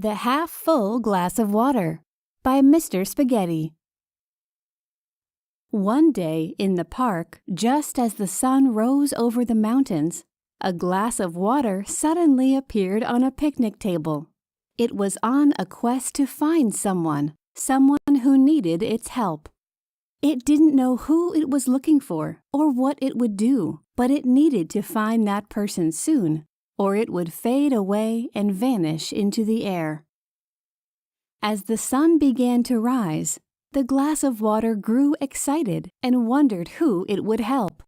The Half-Full Glass of Water by Mr. Spaghetti. One day in the park, just as the sun rose over the mountains, a glass of water suddenly appeared on a picnic table. It was on a quest to find someone who needed its help. It didn't know who it was looking for or what it would do, but it needed to find that person soon, or it would fade away and vanish into the air. As the sun began to rise, the glass of water grew excited and wondered who it would help.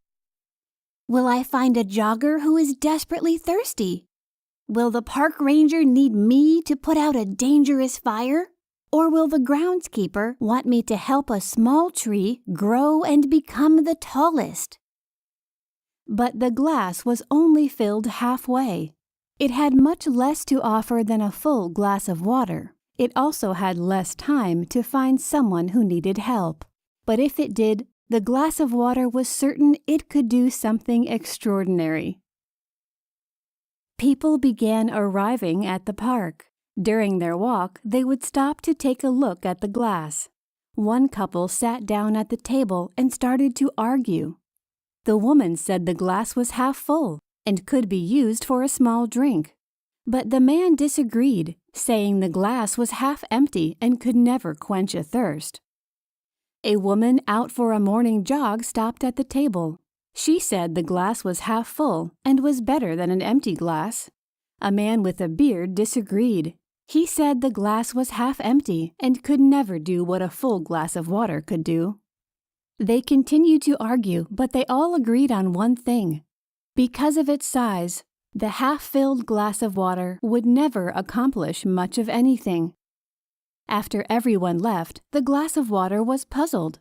Will I find a jogger who is desperately thirsty? Will the park ranger need me to put out a dangerous fire? Or will the groundskeeper want me to help a small tree grow and become the tallest? But the glass was only filled halfway. It had much less to offer than a full glass of water. It also had less time to find someone who needed help. But if it did, the glass of water was certain it could do something extraordinary. People began arriving at the park. During their walk, they would stop to take a look at the glass. One couple sat down at the table and started to argue. The woman said the glass was half full and could be used for a small drink. But the man disagreed, saying the glass was half empty and could never quench a thirst. A woman out for a morning jog stopped at the table. She said the glass was half full and was better than an empty glass. A man with a beard disagreed. He said the glass was half empty and could never do what a full glass of water could do. They continued to argue, but they all agreed on one thing. Because of its size, the half-filled glass of water would never accomplish much of anything. After everyone left, the glass of water was puzzled.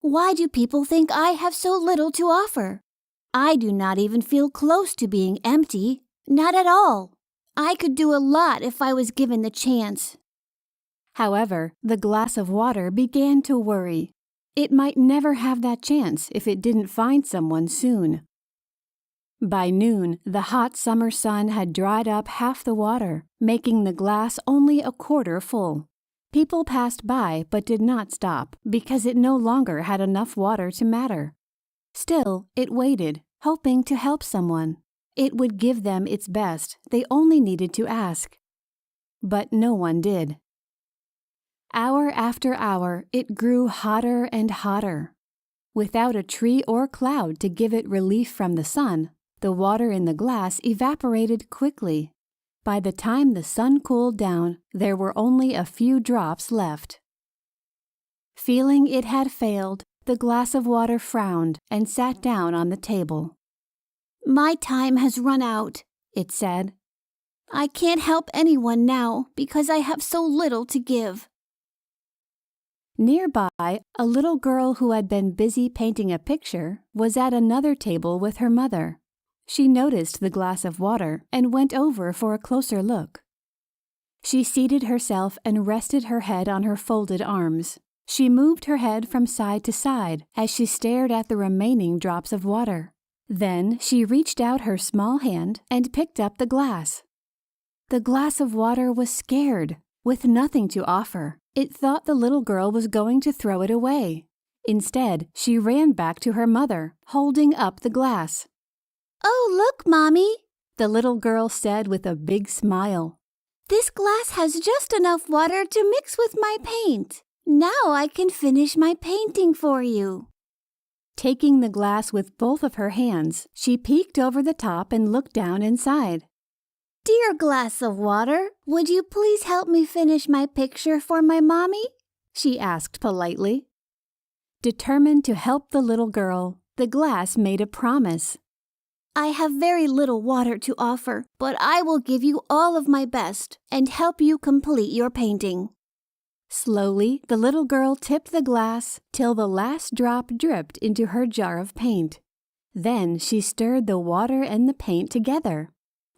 Why do people think I have so little to offer? I do not even feel close to being empty, not at all. I could do a lot if I was given the chance. However, the glass of water began to worry. It might never have that chance if it didn't find someone soon. By noon, the hot summer sun had dried up half the water, making the glass only a quarter full. People passed by but did not stop because it no longer had enough water to matter. Still, it waited, hoping to help someone. It would give them its best, they only needed to ask. But no one did. Hour after hour, it grew hotter and hotter. Without a tree or cloud to give it relief from the sun, the water in the glass evaporated quickly. By the time the sun cooled down, there were only a few drops left. Feeling it had failed, the glass of water frowned and sat down on the table. My time has run out, it said. I can't help anyone now because I have so little to give. Nearby, a little girl who had been busy painting a picture was at another table with her mother. She noticed the glass of water and went over for a closer look. She seated herself and rested her head on her folded arms. She moved her head from side to side as she stared at the remaining drops of water. Then she reached out her small hand and picked up the glass. The glass of water was scared. With nothing to offer, it thought the little girl was going to throw it away. Instead, she ran back to her mother, holding up the glass. Oh, look, Mommy, the little girl said with a big smile. This glass has just enough water to mix with my paint. Now I can finish my painting for you. Taking the glass with both of her hands, she peeked over the top and looked down inside. Dear glass of water, would you please help me finish my picture for my mommy? She asked politely. Determined to help the little girl, the glass made a promise. I have very little water to offer, but I will give you all of my best and help you complete your painting. Slowly, the little girl tipped the glass till the last drop dripped into her jar of paint. Then she stirred the water and the paint together.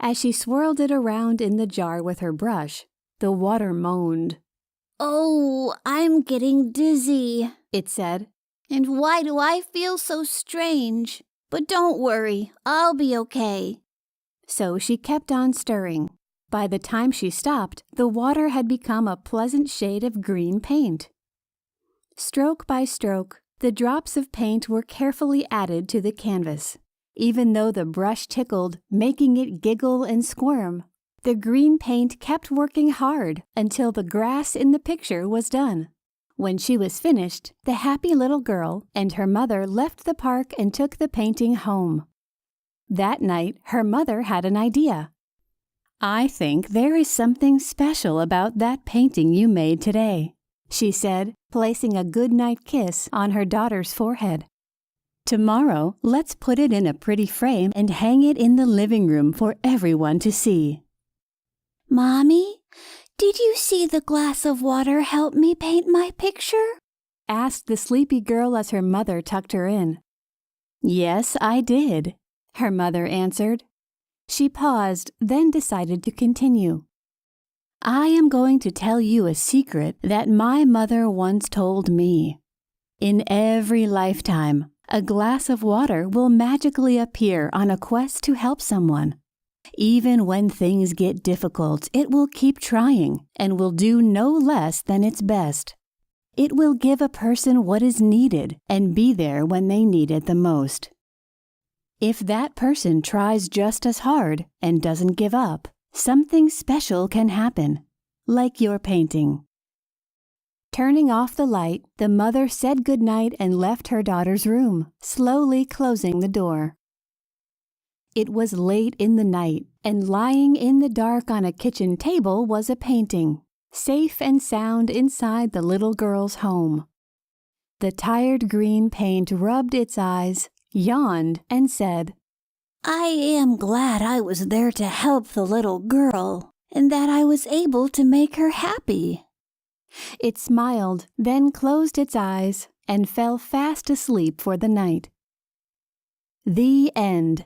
As she swirled it around in the jar with her brush, the water moaned. Oh, I'm getting dizzy, it said. And why do I feel so strange? But don't worry, I'll be okay. So she kept on stirring. By the time she stopped, the water had become a pleasant shade of green paint. Stroke by stroke, the drops of paint were carefully added to the canvas. Even though the brush tickled, making it giggle and squirm, the green paint kept working hard until the grass in the picture was done. When she was finished, the happy little girl and her mother left the park and took the painting home. That night, her mother had an idea. "I think there is something special about that painting you made today," she said, placing a goodnight kiss on her daughter's forehead. "Tomorrow, let's put it in a pretty frame and hang it in the living room for everyone to see." Mommy, did you see the glass of water help me paint my picture? Asked the sleepy girl as her mother tucked her in. "Yes, I did," her mother answered. She paused, then decided to continue. "I am going to tell you a secret that my mother once told me. In every lifetime, a glass of water will magically appear on a quest to help someone. Even when things get difficult, it will keep trying and will do no less than its best. It will give a person what is needed and be there when they need it the most. If that person tries just as hard and doesn't give up, something special can happen, like your painting." Turning off the light, the mother said goodnight and left her daughter's room, slowly closing the door. It was late in the night, and lying in the dark on a kitchen table was a painting, safe and sound inside the little girl's home. The tired green paint rubbed its eyes, yawned, and said, I am glad I was there to help the little girl, and that I was able to make her happy. It smiled, then closed its eyes, and fell fast asleep for the night. The end.